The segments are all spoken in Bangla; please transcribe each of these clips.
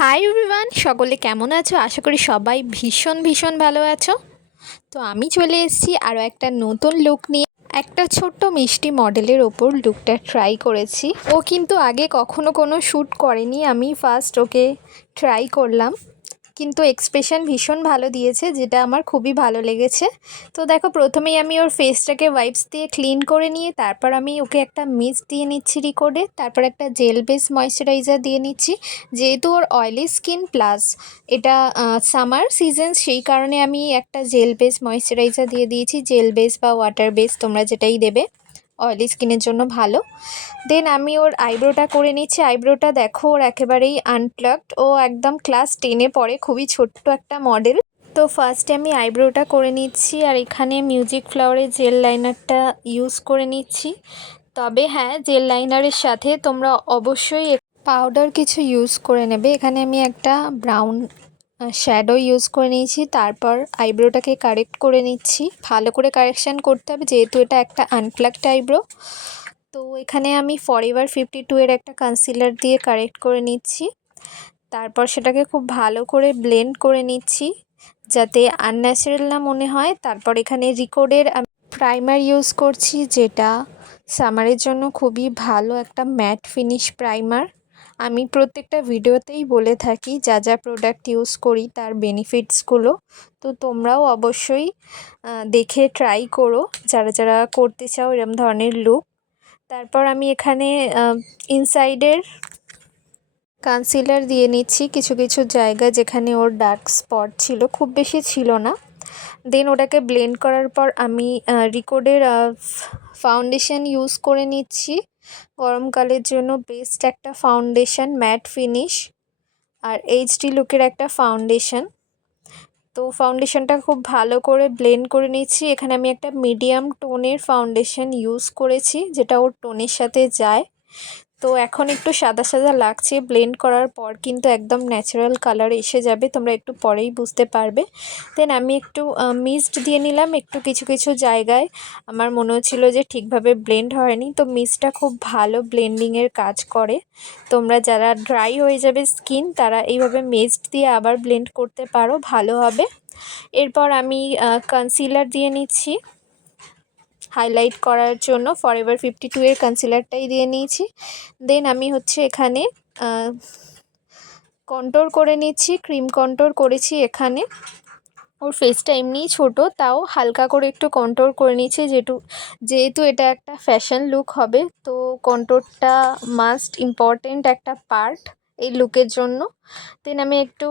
হাই এভরিওয়ান সকলে কেমন আছো? আশা করি সবাই ভীষণ ভীষণ ভালো আছো। তো আমি চলে এসেছি আরও একটা নতুন লুক নিয়ে। একটা ছোট্ট মিষ্টি মডেলের ওপর লুকটা ট্রাই করেছি। ও কিন্তু আগে কখনো কোনো শ্যুট করেনি, আমি ফার্স্ট ওকে ট্রাই করলাম। কিন্তু এক্সপ্রেশন ভীষণ ভালো দিয়েছে, যেটা আমার খুবই ভালো লেগেছে। তো দেখো, প্রথমেই আমি ওর ফেসটাকে ওয়াইপস দিয়ে ক্লিন করে নিয়ে, তারপর আমি ওকে একটা মিস্ট দিয়ে নিচ্ছি রিকোডে তারপর একটা জেল বেস ময়শ্চারাইজার দিয়ে নিচ্ছি। যেহেতু ওর অয়েলি স্কিন প্লাস এটা সামার সিজন সেই কারণে আমি একটা জেল বেস ময়শ্চারাইজার দিয়ে দিয়েছি। জেল বেস বা ওয়াটার বেস তোমরা যেটাই দেবে। অয়েলি স্কিনের জন্য ভালো। দেন আমি ওর আইব্রোটা করে নিচ্ছি। আইব্রোটা দেখো, ওর একেবারেই আনপ্লাগড ও একদম ক্লাস টেনে পড়ে, খুবই ছোট্ট একটা মডেল তো ফার্স্টে আমি আইব্রোটা করে নিচ্ছি আর এখানে মিউজিক ফ্লাওয়ারের জেল লাইনারটা ইউজ করে নিচ্ছি। তবে হ্যাঁ জেল লাইনারের সাথে তোমরা অবশ্যই পাউডার কিছু ইউজ করে নেবে। এখানে আমি একটা ব্রাউন শ্যাডো ইউজ করে নিয়েছি, তারপর আইব্রোটাকে কারেক্ট করে নিচ্ছি। ভালো করে কারেকশান করতে হবে, যেহেতু এটা একটা আনপ্লাগড আইব্রো তো এখানে আমি ফর এভার ফিফটি টু এর একটা কনসিলার দিয়ে কারেক্ট করে নিচ্ছি। তারপর সেটাকে খুব ভালো করে ব্লেন্ড করে নিচ্ছি, যাতে আনন্যাচারাল না মনে হয়। তারপর এখানে রিকোডের আমি প্রাইমার ইউজ করছি, যেটা সামারের জন্য খুবই ভালো একটা ম্যাট ফিনিশ প্রাইমার আমি প্রত্যেকটা ভিডিওতেই বলে থাকি, যা যা প্রোডাক্ট ইউজ করি তার বেনিফিটসগুলো তো তোমরাও অবশ্যই দেখে ট্রাই করো। যারা যারা করতে চাও এরম ধরনের লুক তারপর আমি এখানে ইনসাইডের কনসিলার দিয়ে নিচ্ছি। কিছু কিছু জায়গা যেখানে ওর ডার্ক স্পট ছিল। খুব বেশি ছিল না। দেন ওটাকে ব্লেন্ড করার পর আমি রিকোডের ফাউন্ডেশন ইউজ করে নিচ্ছি। গরমকালের জন্য বেস্ট একটা ফাউন্ডেশন ম্যাট ফিনিশ আর এইচডি লুকের একটা ফাউন্ডেশন তো ফাউন্ডেশনটা খুব ভালো করে ব্লেন্ড করে নিচ্ছি। এখানে আমি একটা মিডিয়াম টোনের ফাউন্ডেশন ইউজ করেছি, যেটা ওর টোনের সাথে যায়। তো এখন একটু সাদা সাদা লাগছে। ব্লেন্ড করার পর কিন্তু একদম ন্যাচারাল কালার এসে যাবে, তোমরা একটু পরেই বুঝতে পারবে। দেন আমি একটু মিস্ট দিয়ে নিলাম একটু কিছু কিছু জায়গায়। আমার মনে হচ্ছিল যে ঠিকভাবে ব্লেন্ড হয়নি। তো মিস্টটা খুব ভালো ব্লেন্ডিংয়ের কাজ করে। তোমরা যারা ড্রাই হয়ে যাবে স্কিন তারা এইভাবে মিস্ট দিয়ে আবার ব্লেন্ড করতে পারো, ভালো হবে। এরপর আমি কনসিলার দিয়ে নিচ্ছি। হাইলাইট করার জন্য ফর এভার ফিফটি টু এর কনসিলারটাই দিয়ে নিয়েছি। দেন আমি হচ্ছে এখানে কন্ট্রোল করে নিচ্ছি ক্রিম কন্ট্রোল করেছি এখানে। ওর ফেসটা এমনিই ছোটো, তাও হালকা করে একটু কন্ট্রোল করে নিচ্ছি যেটু, যেহেতু এটা একটা ফ্যাশন লুক হবে, তো কন্ট্রোলটা মাস্ট ইম্পর্টেন্ট একটা পার্ট এই লুকের জন্য। দেন আমি একটু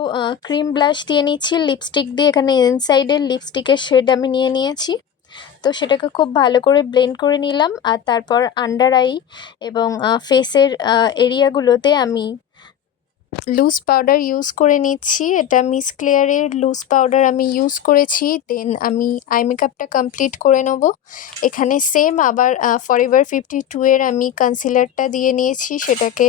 ক্রিম ব্লাশ দিয়ে নিচ্ছি লিপস্টিক দিয়ে এখানে ইনসাইডের লিপস্টিকের শেড আমি নিয়ে নিয়েছি। তো সেটাকে খুব ভালো করে ব্লেন্ড করে নিলাম আর তারপর আন্ডার আই এবং ফেসের এরিয়াগুলোতে আমি লুজ পাউডার ইউজ করে নিচ্ছি। এটা মিস ক্লিয়ারের লুজ পাউডার আমি ইউজ করেছি। দেন আমি আই মেকআপটা কমপ্লিট করে নেব। এখানে সেম আবার ফরএভার ফিফটি টু এর আমি কনসিলারটা দিয়ে নিয়েছি। সেটাকে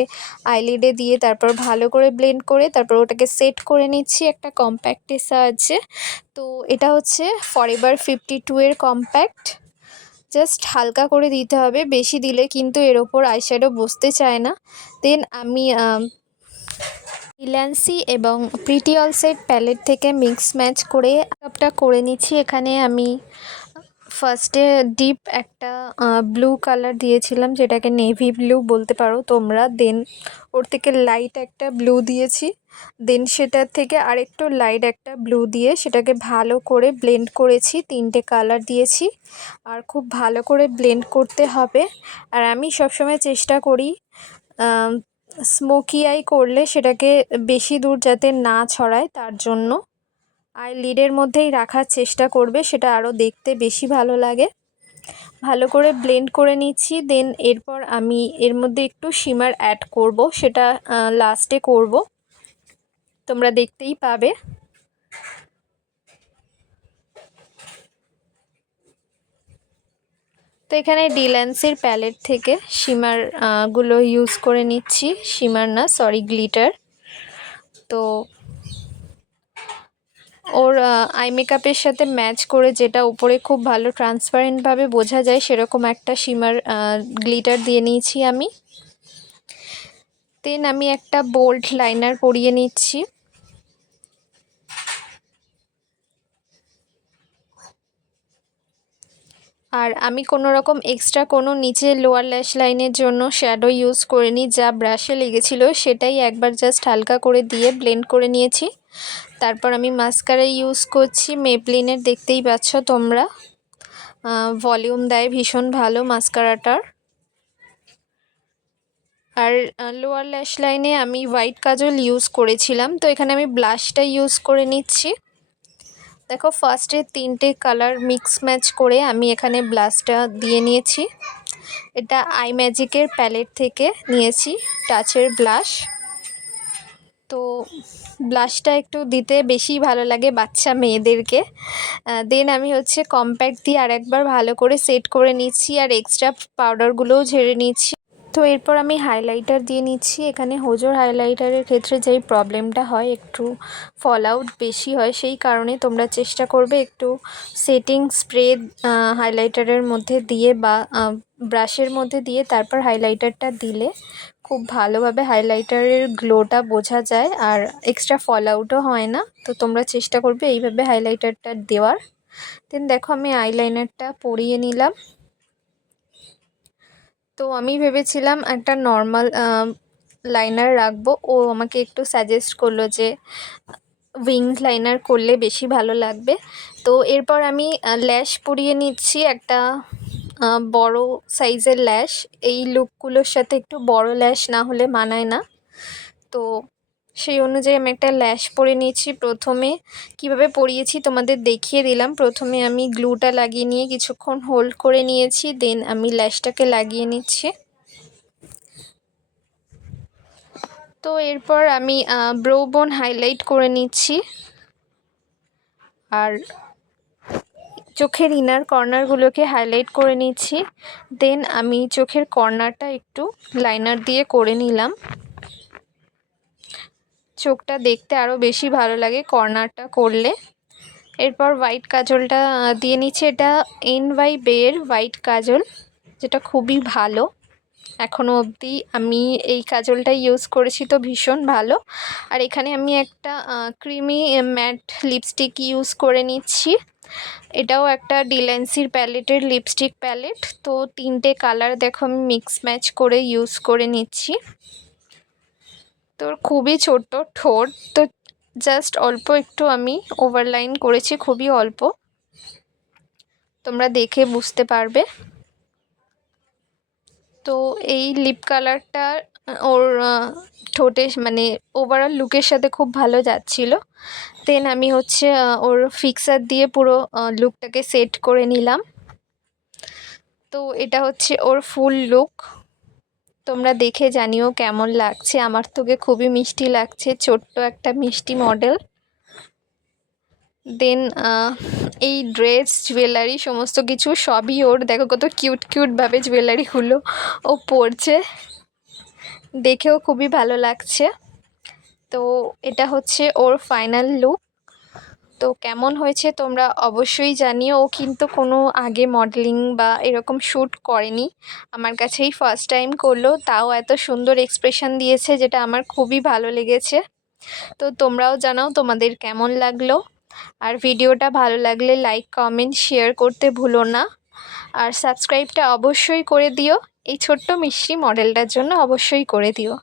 আইলিডে দিয়ে তারপর ভালো করে ব্লেন্ড করে তারপর ওটাকে সেট করে নিচ্ছি একটা কম্প্যাক্টের সাহায্যে। তো এটা হচ্ছে ফরএভার ফিফটি টু এর কম্প্যাক্ট জাস্ট হালকা করে দিতে হবে। বেশি দিলে কিন্তু এর ওপর আইশ্যাডো বসতে চায় না। দেন আমি ইল্যান্সি এবং pretty all all set palette থেকে মিক্স ম্যাচ করে সবটা করে নিচ্ছি। এখানে আমি ফার্স্টে ডিপ একটা ব্লু কালার দিয়েছিলাম, যেটাকে নেভি ব্লু বলতে পারো তোমরা। দেন ওর থেকে লাইট একটা ব্লু দিয়েছি। দেন সেটার থেকে আরেকটু লাইট একটা ব্লু দিয়ে সেটাকে ভালো করে ব্লেন্ড করেছি, তিনটে কালার দিয়েছি। আর খুব ভালো করে ব্লেন্ড করতে হবে। আর আমি সবসময় চেষ্টা করি স্মোকি আই করলে সেটাকে বেশি দূর যাতে না ছড়ায়, তার জন্য। আই লিডের মধ্যেই রাখার চেষ্টা করবে, সেটা আরও দেখতে বেশি ভালো লাগে। ভালো করে ব্লেন্ড করে নিচ্ছি, দেন এরপর আমি এর মধ্যে একটু শিমার অ্যাড করব, সেটা লাস্টে করব। তোমরা দেখতেই পাবে। তো এখানে ডিল্যান্সের প্যালেট থেকে শিমারগুলো ইউজ করে নিচ্ছি। শিমার না সরি গ্লিটার। তো ওর আই মেকআপের সাথে ম্যাচ করে যেটা উপরে খুব ভালো ট্রান্সপারেন্টভাবে বোঝা যায়, সেরকম একটা শিমার গ্লিটার দিয়ে নিয়েছি আমি। দেন আমি একটা বোল্ড লাইনার পরিয়ে নিচ্ছি। আর আমি কোনো রকম এক্সট্রা কোনো নিচে লোয়ার ল্যাশ লাইনের জন্য শ্যাডো ইউজ করিনি, যা ব্রাশে লেগেছিলো, সেটাই একবার জাস্ট হালকা করে দিয়ে ব্লেন্ড করে নিয়েছি। তারপর আমি মাস্কারা ইউজ করছি মেপলিনের দেখতেই পাচ্ছ তোমরা। ভলিউম দেয় ভীষণ ভালো মাস্কারাটার আর লোয়ার ল্যাশ লাইনে আমি হোয়াইট কাজল ইউজ করেছিলাম, তো এখানে আমি ব্লাশটা ইউজ করে নিচ্ছি। দেখো ফার্স্টে তিনটে কালার মিক্স ম্যাচ করে আমি এখানে ব্লাশটা দিয়ে নিয়েছি। এটা আই ম্যাজিকের প্যালেট থেকে নিয়েছি টাচের ব্লাশ তো ব্লাশটা একটু দিতে বেশি ভালো লাগে বাচ্চা মেয়েদেরকে। দেন আমি হচ্ছে কম্প্যাক্ট দিয়ে আর একবার ভালো করে সেট করে নিচ্ছি আর এক্সট্রা পাউডারগুলোও ঝেড়ে নিচ্ছি। তো এরপর আমি হাইলাইটার দিয়ে নিচ্ছি। এখানে হোজোর হাইলাইটারের ক্ষেত্রে যেই প্রবলেমটা হয়, একটু ফল আউট বেশি হয়, সেই কারণে তোমরা চেষ্টা করবে একটু সেটিং স্প্রে হাইলাইটারের মধ্যে দিয়ে বা ব্রাশের মধ্যে দিয়ে তারপর হাইলাইটারটা দিলে খুব ভালোভাবে হাইলাইটারের গ্লোটা বোঝা যায় আর এক্সট্রা ফল আউটও হয় না। তো তোমরা চেষ্টা করবে এইভাবে হাইলাইটারটা দেওয়ার। দেন দেখো আমি আইলাইনারটা পরিয়ে নিলাম। তো আমি ভেবেছিলাম একটা নর্মাল লাইনার রাখব। ও আমাকে একটু সাজেস্ট করল যে উইংস লাইনার করলে বেশি ভালো লাগবে। তো এরপর আমি ল্যাশ পরিয়ে নিচ্ছি একটা বড় সাইজের ল্যাশ এই লুকগুলোর সাথে একটু বড় ল্যাশ না হলে মানায় না। তো সেই অনুযায়ী আমি একটা ল্যাশ পরে নিয়েছি প্রথমে। কীভাবে পরিয়েছি তোমাদের দেখিয়ে দিলাম। প্রথমে আমি গ্লুটা লাগিয়ে নিয়ে কিছুক্ষণ হোল্ড করে নিয়েছি, দেন আমি ল্যাশটাকে লাগিয়ে নিচ্ছি। তো এরপর আমি ব্রোবোন হাইলাইট করে নিচ্ছি। আর চোখের ইনার কর্নারগুলোকে হাইলাইট করে নিচ্ছি। দেন আমি চোখের কর্নারটা একটু লাইনার দিয়ে করে নিলাম। চোখটা দেখতে আরও বেশি ভালো লাগে কর্নারটা করলে। এরপর হোয়াইট কাজলটা দিয়ে নিচ্ছি এটা এন ওয়াই বেয়ের হোয়াইট কাজল, যেটা খুবই ভালো। এখনও অবধি আমি এই কাজলটা ইউজ করেছি তো ভীষণ ভালো। আর এখানে আমি একটা ক্রিমি ম্যাট লিপস্টিক ইউজ করে নিচ্ছি। এটাও একটা ডিলেন্সির প্যালেটের লিপস্টিক প্যালেট, তো তিনটে কালার দেখো আমি মিক্স ম্যাচ করে ইউজ করে নিচ্ছি। তোর খুবই ছোট ঠোঁট। তো জাস্ট অল্প একটু আমি ওভারলাইন করেছি, খুবই অল্প। তোমরা দেখে বুঝতে পারবে। তো এই লিপ কালারটা ওর ঠোঁটে মানে ওভারঅল লুকের সাথে খুব ভালো যাচ্ছিল। দেন আমি হচ্ছে ওর ফিক্সার দিয়ে পুরো লুকটাকে সেট করে নিলাম। তো এটা হচ্ছে ওর ফুল লুক তোমরা দেখে জানিও কেমন লাগছে। আমার তোকে খুবই মিষ্টি লাগছে, ছোট্ট একটা মিষ্টি মডেল দেন এই ড্রেস জুয়েলারি সমস্ত কিছু সবই ওর। দেখো কত কিউট কিউটভাবে জুয়েলারিগুলো ও পরছে। দেখেও খুবই ভালো লাগছে। তো এটা হচ্ছে ওর ফাইনাল লুক তো কেমন হয়েছে তোমরা অবশ্যই জানিও। ও কিন্তু কোনো আগে মডেলিং বা এরকম শ্যুট করেনি। আমার কাছেই ফার্স্ট টাইম করল। তাও এত সুন্দর এক্সপ্রেশন দিয়েছে যেটা আমার খুবই ভালো লেগেছে। তো তোমরাও জানাও তোমাদের কেমন লাগল। আর ভিডিওটা ভালো লাগলে লাইক কমেন্ট শেয়ার করতে ভুলো না। আর সাবস্ক্রাইবটা অবশ্যই করে দিও। এই ছোট্ট মিষ্টি মডেলটার জন্য অবশ্যই করে দিও।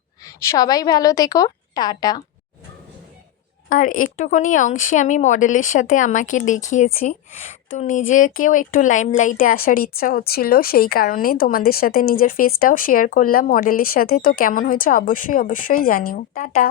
সবাই ভালো থেকো। টাটা। আর একটুখানি অংশে আমি মডেলের সাথে আমাকে দেখিয়েছি। তো নিজেকেও একটু লাইমলাইটে আসার ইচ্ছা হচ্ছিল, সেই কারণে তোমাদের সাথে নিজের ফেসটাও শেয়ার করলাম মডেলের সাথে। তো কেমন হয়েছে অবশ্যই অবশ্যই জানিও। টাটা!